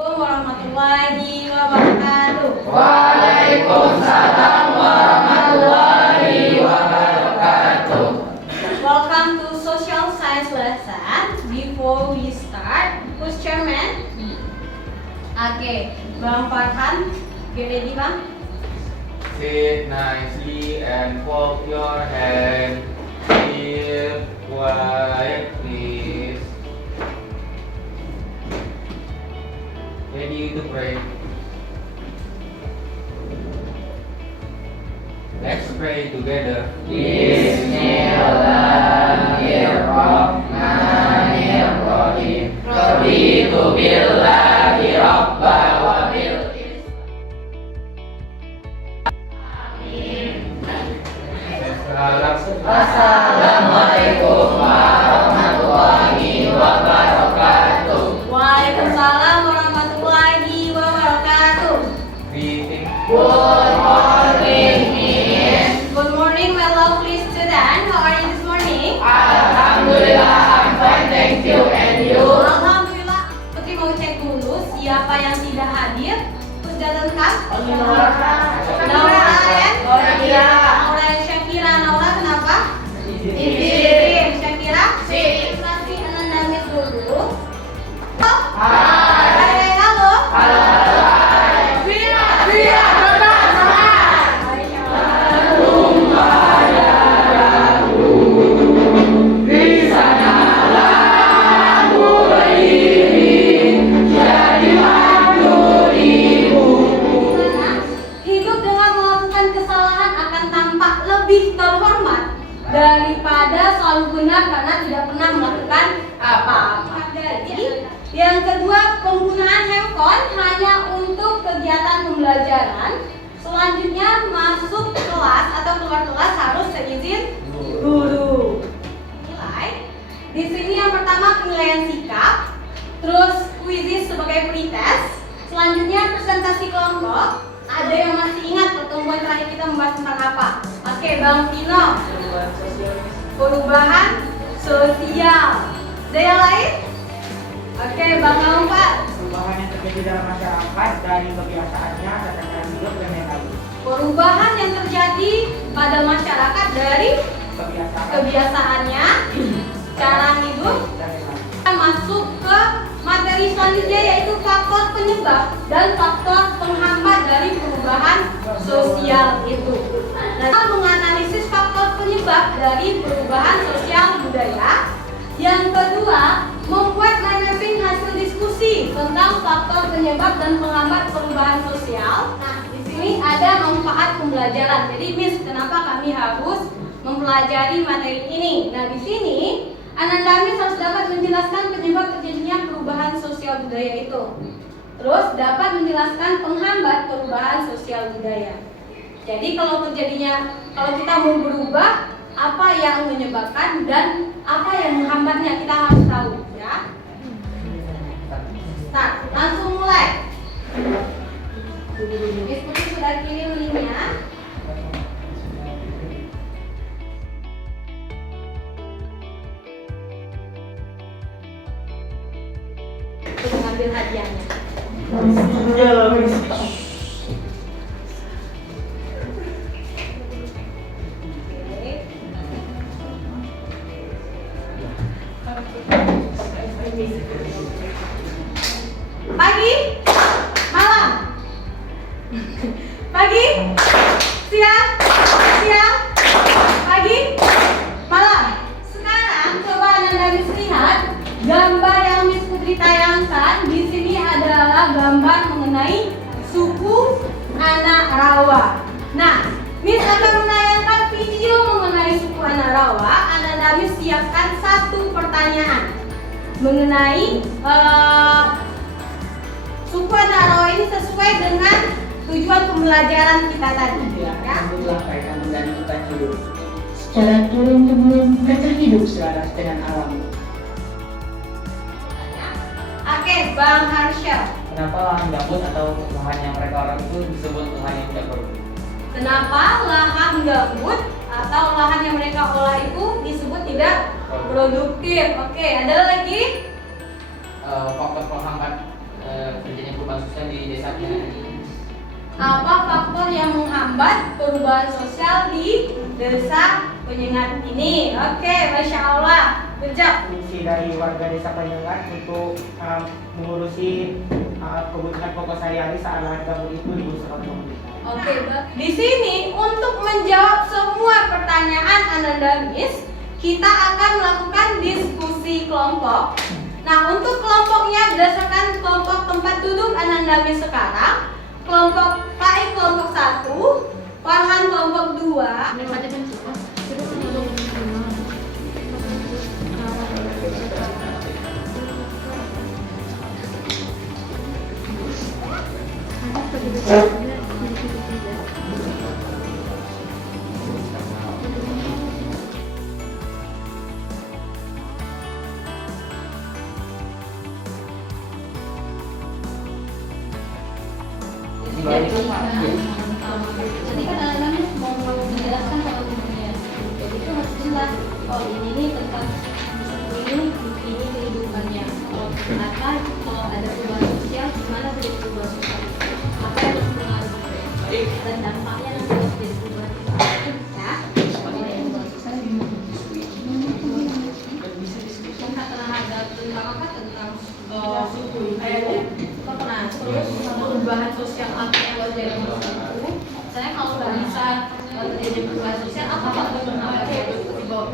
warahmatullahi wabarakatuh. Waalaikumsalam warahmatullahi wabarakatuh. Welcome to social science lesson. Before we start, who's chairman? Oke, Bang Farhan, get ready Bang. Sit nicely and fold your hand. Keep quiet, please. Ready to pray. Let's pray together. Bismillahirrahmanirrahim. Raditu billahi rabba wa bil Assalamualaikum warahmatullahi wabarakatuh. Waalaikumsalam warahmatullahi wabarakatuh. Greeting. Good morning, Miss. Good morning, my lovely student. How are you this morning? Alhamdulillah, I'm fine, thank you. And you? Alhamdulillah. Oke, mau cek dulu siapa yang tidak hadir. Terus datang kan? Naura and Naura and Syakira. Naura kenapa? Syakira? Kasih Ananda Miss dulu. Hai, halo. Hidup dengan melakukan kesalahan akan tampak lebih terhormat daripada selalu benar karena tidak pernah melakukan apa-apa. Jadi, yang kedua, penggunaan handphone hanya untuk kegiatan pembelajaran. Selanjutnya, masuk kelas atau keluar kelas harus seizin guru. Nilai. Di sini yang pertama penilaian sikap, terus kuisis sebagai pretest. Selanjutnya presentasi kelompok. Ada yang masih ingat pertemuan terakhir kita membahas tentang apa? Oke, Bang Vino. Perubahan sosial. Ada yang lain? Oke, Bang Alfa. Perubahan yang terjadi dalam masyarakat dari kebiasaannya dan cara hidup dan lain-lain. Perubahan yang terjadi pada masyarakat dari kebiasaannya, cara hidup. Dan lain-lain. Kita masuk ke materi selanjutnya yaitu faktor penyebab dan faktor penghambat dari perubahan sosial itu. Nah, kita menganalisis faktor penyebab dari perubahan sosial budaya. Yang kedua, membuat mind mapping hasil diskusi tentang faktor penyebab dan penghambat perubahan sosial. Nah, di sini ada manfaat pembelajaran. Jadi, Miss, kenapa kami harus mempelajari materi ini? Nah, di sini Ananda Miss harus dapat menjelaskan penyebab terjadinya perubahan sosial budaya itu. Terus dapat menjelaskan penghambat perubahan sosial budaya. Jadi kalau kita mau berubah, apa yang menyebabkan dan apa yang menghambatnya kita harus tahu, ya. Start, langsung mulai. Miss Putri sudah kirim linknya. Untuk mengambil hadiahnya. Pagi, malam, pagi, siang, pagi, malam. Sekarang coba Ananda Miss lihat gambar yang Miss Putri tayangkan. Di sini adalah gambar mengenai suku anak rawa. Nah, Miss akan menayangkan video mengenai suku anak rawa. Ananda Miss siapkan satu pertanyaan mengenai suku anak rawa ini sesuai dengan tujuan pembelajaran kita tadi, ya. Itulah kaitan dan hutan hidup. Secara turun-temurun mereka hidup selaras dengan alam. Oke, Bang Harshel. Kenapa lahan gambut atau lahan yang mereka olah itu disebut lahan yang tidak produktif? Kenapa lahan gambut atau lahan yang mereka olah itu disebut tidak produktif? Oke, ada lagi? Faktor penghambat terjadinya perubahan sosial di desanya ini? Apa faktor yang menghambat perubahan sosial di desa Penyengat ini? Oke, Masya Allah. Berjak. Fungsi dari warga desa Penyengat untuk mengurusi kebutuhan pokok sehari-hari saat lahan gambut itu diusahakan pemerintah. Oke, di sini untuk menjawab semua pertanyaan Ananda Miss, kita akan melakukan diskusi kelompok. Nah, untuk kelompoknya berdasarkan kelompok tempat duduk Ananda Miss sekarang, kelompok Kai kelompok 1, Farhan kelompok 2, Tadi kan Ananda mau menjelaskan kalau dunia, jadi itu harus jelas. Oh ini tentang ini kehidupannya. Oh apa kalau ada perubahan sosial, gimana jadi perubahan sosial? Apa yang harus mengaruhi dan dampaknya nanti harus jadi perubahan sosial. Ya. Kan kata harga tentang apa tentang terus perubahan sosial apa yang harus dilakukan itu. Saya kalau nggak bisa terjadi perubahan sosial apa faktor yang harus dibawa?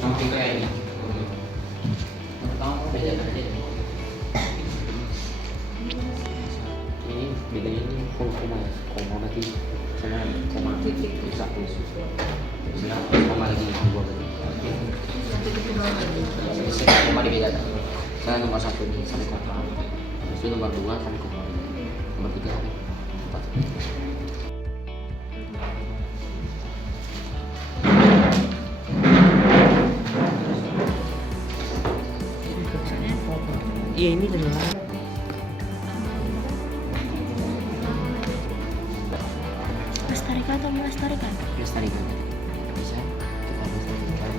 Something kayak ini. Pertama beda aja. Ini bedanya ini koma ya, koma mati sama koma satu. Sebenarnya koma lagi dua berarti. Koma dibedakan. Saya nomor 1 ini sampai koma. Terus nomor 2 sampai koma. Nomor 3 sampai 4. Iya ini adalah Melestarikan atau melestarikan? melestarikan. Bisa kita melestarikan.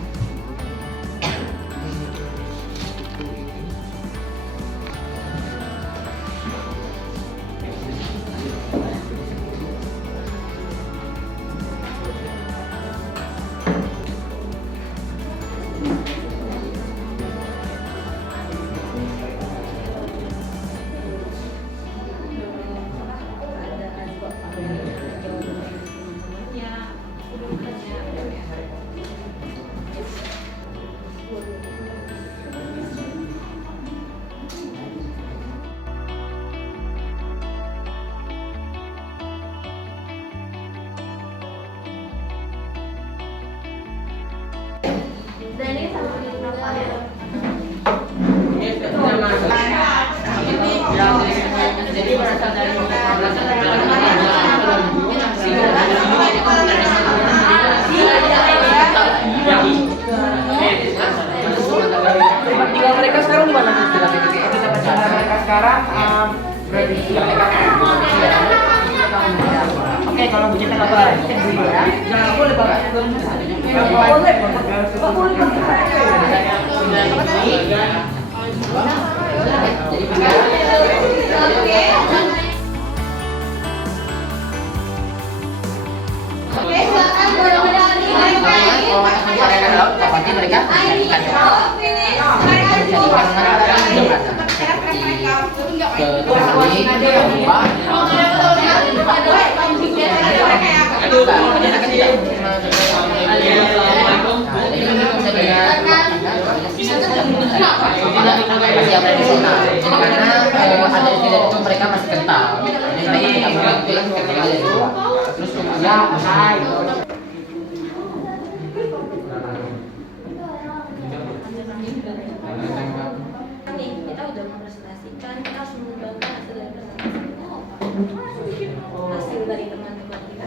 Dan ini sama Rafael. Jadi berasal dari mereka sekarang di mana? mereka sekarang berada di Oke, kalau begitu nggak boleh cek dulu ya. Nggak boleh Pak. Nggak boleh. Nggak boleh. Oke, silakan mudah-mudahan Pasti mereka masih tradisional. Karena ada istilah itu mereka masih kental. Jadi terus kemudian nih kita udah mempresentasikan, kita harus mengembangkan hasil dari presentasi itu apa? Hasil dari teman-teman kita.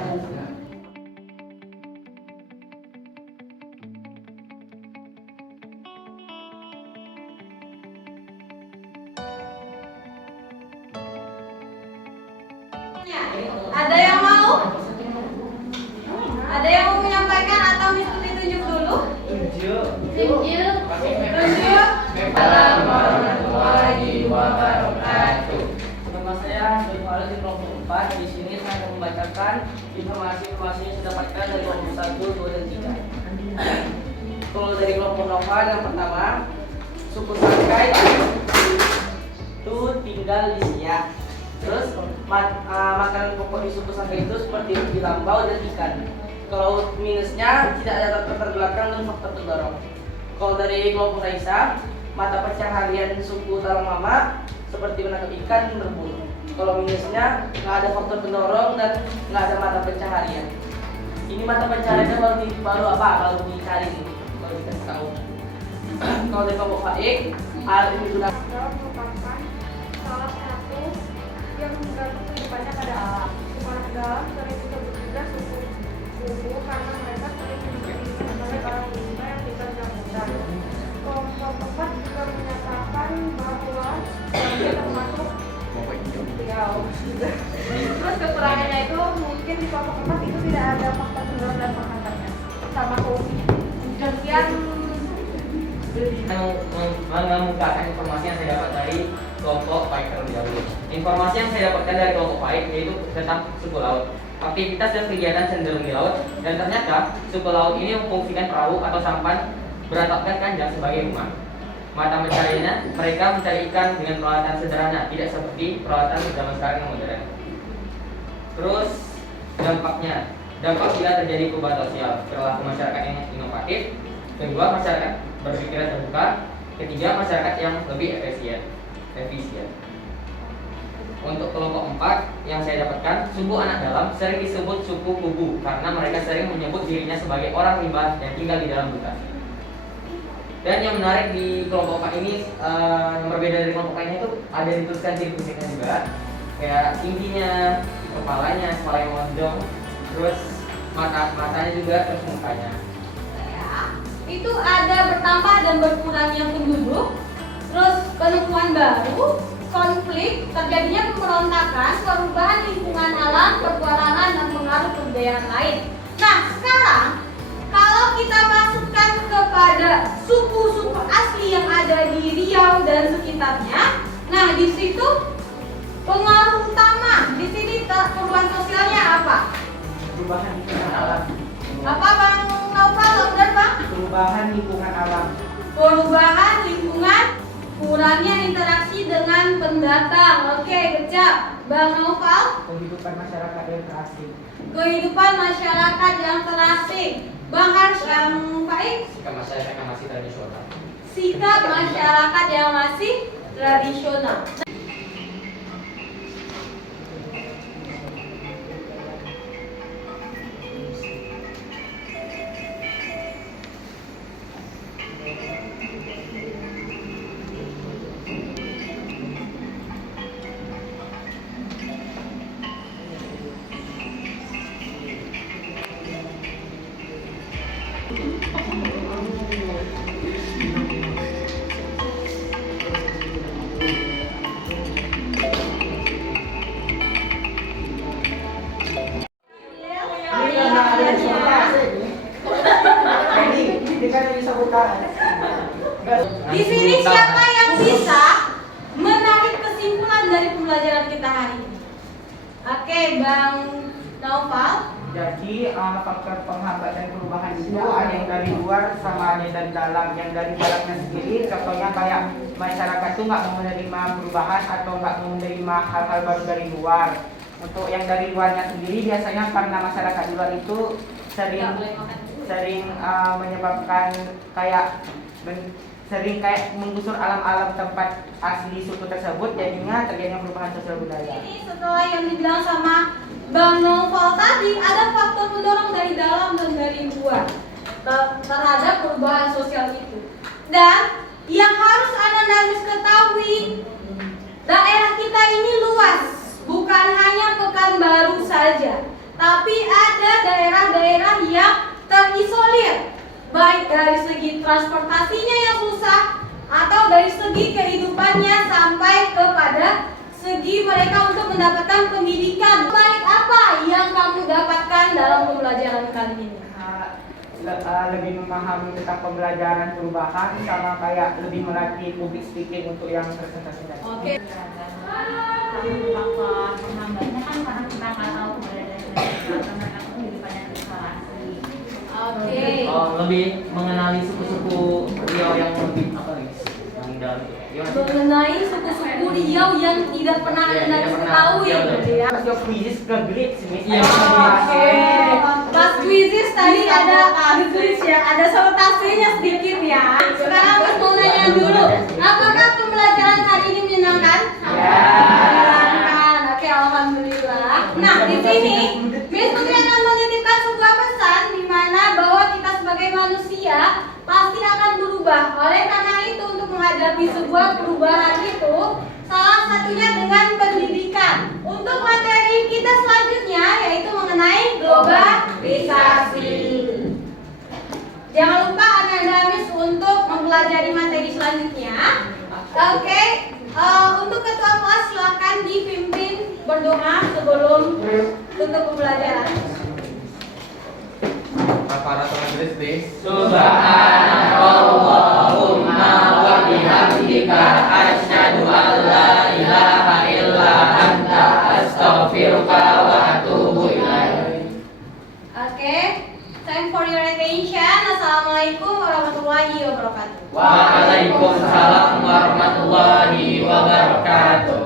Ada yang mau? Ada yang mau menyampaikan atau mengikuti tunjuk dulu? Tunjuk. Assalamualaikum warahmatullahi wabarakatuh. Nama saya Dr. di kelompok 4. Di sini saya akan membacakan informasi-informasi yang saya dapatkan dari kelompok 1, 2, dan 3. Kalau dari kelompok Nova, yang pertama, suku Sakai itu tinggal di Siak. Terus makanan pokok di suku Sakai itu seperti ubi lambau dan ikan. Kalau minusnya tidak ada latar belakang dan faktor pendorong. Kalau dari kelompok Raisa, mata pencaharian suku Talang Mama seperti menangkap ikan dan berburu. Kalau minusnya nggak ada faktor pendorong dan nggak ada mata pencaharian. Ini mata pencahariannya baru dicari nih, baru dikasih tahu. Kalau dari kelompok Faik, air ini sudah merupakan salah satu yang menggantung kehidupannya pada alam. Orang dalam sering disebut juga suku karena mereka sering diberi sebagai barang limba yang diterjang hutan. Kelompok 4 juga menyatakan bahwa dia termasuk beliau. Terus kekurangannya itu mungkin di kelompok 4 itu tidak ada faktor pendorong dan penghantarnya sama fungsinya. Demikian mengemukakan informasi yang saya dapat dari kelompok Faik terlebih dahulu. Informasi yang saya dapatkan dari kelompok Faik yaitu tentang suku laut. Aktivitas dan kegiatan cenderung di laut, dan ternyata suku laut ini memfungsikan perahu atau sampan beratapkan kanjang sebagai rumah. Mata mencarinya, mereka mencari ikan dengan peralatan sederhana, tidak seperti peralatan zaman sekarang yang modern. Terus dampak bila terjadi perubahan sosial, perilaku masyarakat yang inovatif. Kedua, masyarakat berpikiran terbuka. Ketiga, masyarakat yang lebih efisien. Untuk kelompok 4 yang saya dapatkan, suku anak dalam sering disebut suku kubu karena mereka sering menyebut dirinya sebagai orang rimba yang tinggal di dalam hutan. Dan yang menarik di kelompok 4 ini, yang berbeda dari kelompok lainnya itu ada dituliskan ciri fisiknya juga, kayak tingginya, kepala yang lonjong, terus matanya juga, terus mukanya. Itu ada bertambah dan berkurangnya penduduk, terus penemuan baru, konflik, terjadinya pemberontakan, perubahan lingkungan alam, petualangan, dan pengaruh kebudayaan lain. Nah, sekarang kalau kita masukkan kepada suku-suku asli yang ada di Riau dan sekitarnya, nah di situ pengaruh utama di sini perubahan sosialnya apa? Perubahan lingkungan alam. Apa Bang Naufal? Benar Bang? Perubahan lingkungan alam. Perubahan lingkungan, kurangnya interaksi dengan pendatang. Oke, kecap. Bang Naufal? Kehidupan masyarakat yang terasing. Kehidupan masyarakat yang terasing. Bang Harsh yang baik? Sikap masyarakat yang masih tradisional. Sikap masyarakat yang masih tradisional. Di sini siapa yang bisa menarik kesimpulan dari pembelajaran kita hari ini? Oke, Bang Naufal. Jadi faktor penghambat dan perubahan itu ada yang dari luar sama ada yang dari dalam. Yang dari dalamnya sendiri, contohnya kayak masyarakat tuh nggak mau menerima perubahan atau nggak mau menerima hal-hal baru dari luar. Untuk yang dari luarnya sendiri biasanya karena masyarakat di luar itu sering menyebabkan sering menggusur alam-alam tempat asli suku tersebut, jadinya terjadinya perubahan sosial budaya. Ini setelah yang dibilang sama Bang Naufal tadi, ada faktor pendorong dari dalam dan dari luar terhadap perubahan sosial itu. Dan yang harus Anda ketahui, daerah kita ini luas, bukan hanya Pekanbaru saja, tapi ada daerah-daerah yang terisolir, baik dari segi transportasinya yang susah atau dari segi kehidupannya sampai kepada segi mereka untuk mendapatkan pendidikan. Baik apa yang kamu dapatkan dalam pembelajaran kali ini? Lebih memahami tentang pembelajaran perubahan sama kayak lebih melatih public speaking untuk yang presentasi tadi. Oke. Faktor penghambatnya kan karena kita nggak tahu keberadaan mereka kehidupan yang isolasi. Oke. Lebih mengenali suku-suku Riau yang lebih apa nih? Yang dalam itu. Mengenai suku-suku Riau yang tidak pernah Anda ketahui. Ya. Pas quizzes nge-glitch sih. Iya, Oke. Pas quizzes tadi ada quiz ya, ada sortasinya sedikit ya. Sekarang Mas mau nanya dulu, apakah pembelajaran hari ini menyenangkan? Ya. Menyenangkan. Oke, alhamdulillah. Nah, di sini Miss Putri akan menitipkan sebuah pesan di mana bahwa kita sebagai manusia pasti akan berubah. Oleh karena itu untuk menghadapi sebuah perubahan itu salah satunya dengan pendidikan. Untuk materi kita selanjutnya yaitu mengenai globalisasi. Jangan lupa Anda Miss untuk mempelajari materi selanjutnya. Oke, untuk ketua kelas silakan dipimpin berdoa sebelum tutup pembelajaran. Kafaratul majlis. Subhanallahumma wa bihamdika asyhadu an la ilaha illa anta astaghfiruka wa atubu ilaik. Oke, thanks for your attention. Assalamualaikum warahmatullahi wabarakatuh. Waalaikumsalam warahmatullahi wabarakatuh.